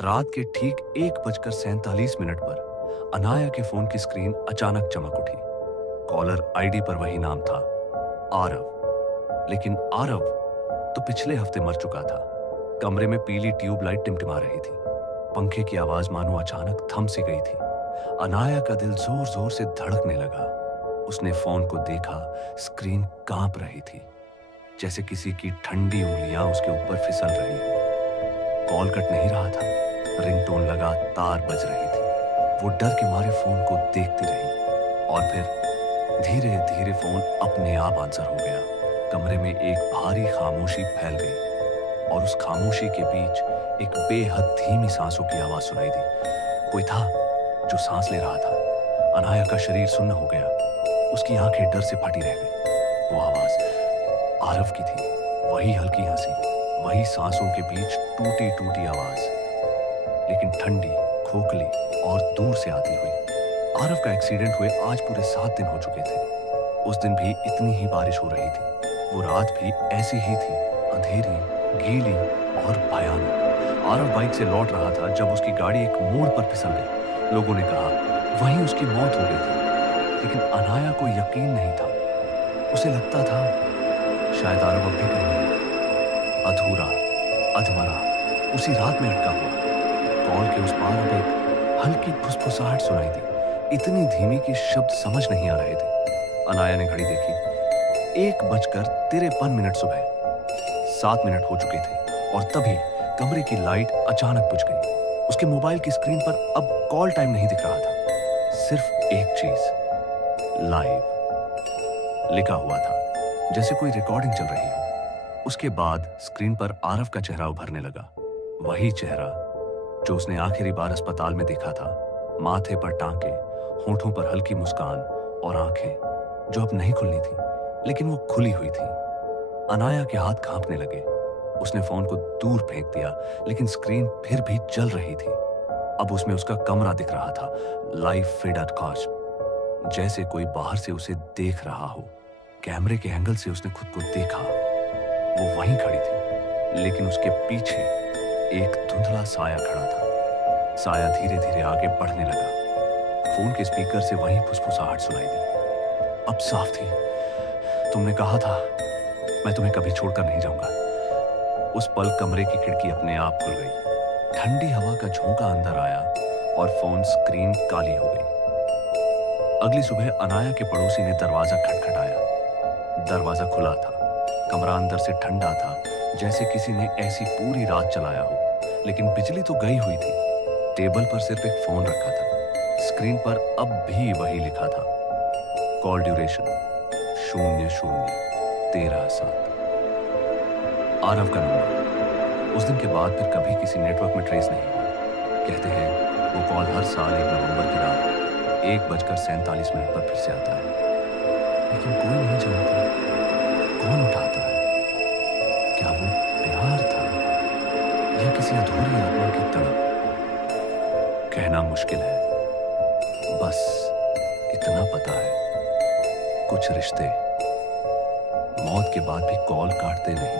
रात के ठीक 1:47 पर अनाया के फोन की स्क्रीन अचानक चमक उठी। कॉलर आईडी पर वही नाम था, आरव। लेकिन आरव तो पिछले हफ्ते मर चुका था। कमरे में पीली ट्यूबलाइट टिमटिमा रही थी। पंखे की आवाज मानो अचानक थम सी गई थी। अनाया का दिल जोर जोर से धड़कने लगा। उसने फोन को देखा, स्क्रीन कांप रही थी, जैसे किसी की ठंडी उंगलियां उसके ऊपर फिसल रही हो। कॉल कट नहीं रहा था, रिंगटोन लगातार बज रही थी। वो डर के मारे फोन को देखती रही और फिर धीरे धीरे फोन अपने आप आंसर हो गया। कमरे में एक भारी खामोशी फैल गई और उस खामोशी के बीच एक बेहद धीमी सांसों की आवाज सुनाई दी। कोई था जो सांस ले रहा था। अनाया का शरीर सुन्न हो गया। उसकी आंखें डर से फटी रह गई। वो आवाज आरव की थी। वही हल्की हंसी, वही सांसों के बीच टूटी टूटी आवाज, लेकिन ठंडी, खोखली और दूर से आती हुई। आरव का एक्सीडेंट हुए आज पूरे 7 दिन हो चुके थे। उस दिन भी इतनी ही बारिश हो रही थी। वो रात भी ऐसी ही थी, अंधेरी, गीली और भयानक। आरव बाइक से लौट रहा था जब उसकी गाड़ी एक मोड़ पर फिसल गई। लोगों ने कहा वहीं उसकी मौत हो गई थी, लेकिन अनाया को यकीन नहीं था। उसे लगता था शायद आरव अब भी कहीं है, अधूरा, अधमरा, उसी रात में अटका हुआ। कॉल के उस पार अब एक हल्की फुसफुसाहट सुनाई दी, इतनी धीमी कि शब्द समझ नहीं आ रहे थे। अनाया ने घड़ी देखी, 1:53 सुबह। 7 मिनट हो चुके थे और तभी कमरे की लाइट अचानक बुझ गई। उसके मोबाइल की स्क्रीन पर अब कॉल टाइम नहीं दिख रहा था, सिर्फ एक चीज, लाइव लिखा हुआ था, जैसे कोई रिकॉर्डिंग चल रही हो। उसके बाद स्क्रीन पर आरव का चेहरा उभरने लगा। वही चेहरा जो उसने आखिरी बार अस्पताल में देखा था। माथे पर टांके, होठों पर हल्की मुस्कान और आंखें जो अब नहीं खुलनी थी, लेकिन वो खुली हुई थी। अनाया के हाथ कांपने लगे। उसने फोन को दूर फेंक दिया, लेकिन स्क्रीन फिर भी जल रही थी। अब उसमें उसका कमरा दिख रहा था, लाइव फेडेड कास्ट, जैसे कोई बाहर से उसे देख रहा हो। कैमरे के एंगल से उसने खुद को देखा। वो वहीं खड़ी थी, लेकिन उसके पीछे एक धुंधला साया खड़ा था। साया धीरे धीरे आगे बढ़ने लगा। फोन के स्पीकर से वही फुसफुसाहट सुनाई दी। अब साफ थी, तुमने कहा था मैं तुम्हें कभी छोड़कर नहीं जाऊंगा। उस पल कमरे की खिड़की अपने आप खुल गई। ठंडी हवा का झोंका अंदर आया और फोन स्क्रीन काली हो गई। अगली सुबह अनाया के पड़ोसी ने दरवाजा खटखटाया। दरवाजा खुला था। कमरा अंदर से ठंडा था, जैसे किसी ने ऐसी पूरी रात चलाया हो, लेकिन बिजली तो गई हुई थी। टेबल पर सिर्फ एक फोन रखा था। स्क्रीन पर अब भी वही लिखा था, कॉल ड्यूरेशन 00:13:07। आरव का नंबर। उस दिन के बाद फिर कभी किसी नेटवर्क में ट्रेस नहीं हुआ। कहते हैं वो कॉल हर साल 1 नवंबर की रात 1:47 पर फिर से आता है, लेकिन कोई नहीं जानता कौन उठाता है। क्या वो प्यार था या किसी अधूरी आत्मा की तड़प? कहना मुश्किल है। बस इतना पता है, कुछ रिश्ते मौत के बाद भी कॉल काटते नहीं।